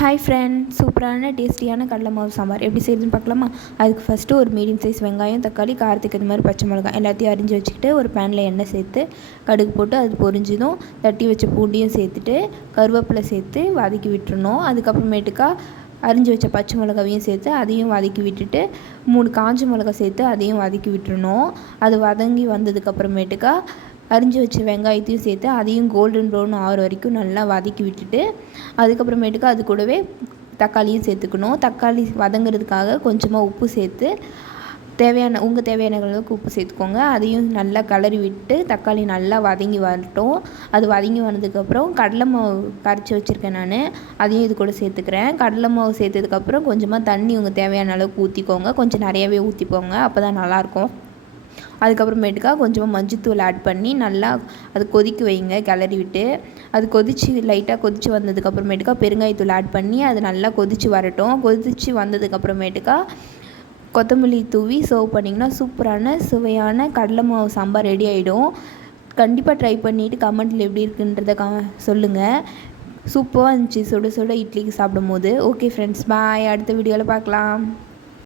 Hi friends, சூப்பரான டேஸ்டியான கடலை மாவு சாம்பார் எப்படி செய்யுதுன்னு பார்க்கலாமா? அதுக்கு ஃபஸ்ட்டு ஒரு மீடியம் சைஸ் வெங்காயம், தக்காளி, காரத்துக்கு இந்த மாதிரி பச்சை மிளகாய் எல்லாத்தையும் அரிஞ்சு வச்சுக்கிட்டு ஒரு பேனில் எண்ணெய் சேர்த்து கடுகு போட்டு அது பொரிஞ்சதும் தட்டி வச்ச பூண்டியும் சேர்த்துட்டு கருவேப்பிலை சேர்த்து வதக்கி விட்டுறணும். அதுக்கப்புறமேட்டுக்கா அரிஞ்சு வச்ச பச்சை மிளகாவையும் சேர்த்து அதையும் வதக்கி விட்டுட்டு 3 காஞ்ச மிளகா சேர்த்து அதையும் வதக்கி விட்டுறணும். அது வதங்கி வந்ததுக்கப்புறமேட்டுக்கா அரிஞ்சு வச்ச வெங்காயத்தையும் சேர்த்து அதையும் கோல்டன் ப்ரௌன் ஆகிற வரைக்கும் நல்லா வதக்கி விட்டுட்டு அதுக்கப்புறமேட்டுக்கு அது கூடவே தக்காளியும் சேர்த்துக்கணும். தக்காளி வதங்கிறதுக்காக கொஞ்சமாக உப்பு சேர்த்து உங்கள் தேவையான அளவுக்கு உப்பு சேர்த்துக்கோங்க. அதையும் நல்லா கிளறி விட்டு தக்காளி நல்லா வதங்கி வரட்டும். அது வதங்கி வந்ததுக்கப்புறம் கடலை மாவு கரைச்சி வச்சுருக்கேன் நான், அதையும் இது கூட சேர்த்துக்கிறேன். கடலை மாவு சேர்த்ததுக்கப்புறம் கொஞ்சமாக தண்ணி உங்கள் தேவையான அளவுக்கு ஊற்றிக்கோங்க. கொஞ்சம் நிறையாவே ஊற்றிக்கோங்க, அப்போ தான் நல்லாயிருக்கும். அதுக்கப்புறமேட்டுக்கா கொஞ்சமாக மஞ்சத்தூள் ஆட் பண்ணி நல்லா அது கொதிக்க வைங்க, கிளறி விட்டு. அது லைட்டாக கொதித்து வந்ததுக்கப்புறமேட்டுக்கா பெருங்காயத்தூள் ஆட் பண்ணி அது நல்லா கொதித்து வரட்டும். கொதித்து வந்ததுக்கப்புறமேட்டுக்கா கொத்தமல்லி தூவி சர்வ் பண்ணிங்கன்னா சூப்பரான சுவையான கடலை மாவு சாம்பார் ரெடி ஆகிடும். கண்டிப்பாக ட்ரை பண்ணிவிட்டு கமெண்ட்டில் எப்படி இருக்குன்றதை சொல்லுங்கள். சூப்பராக இருந்துச்சு சுட சுட இட்லிக்கு சாப்பிடும் போது. ஓகே ஃப்ரெண்ட்ஸ், பாய். அடுத்த வீடியோவில் பார்க்கலாம்.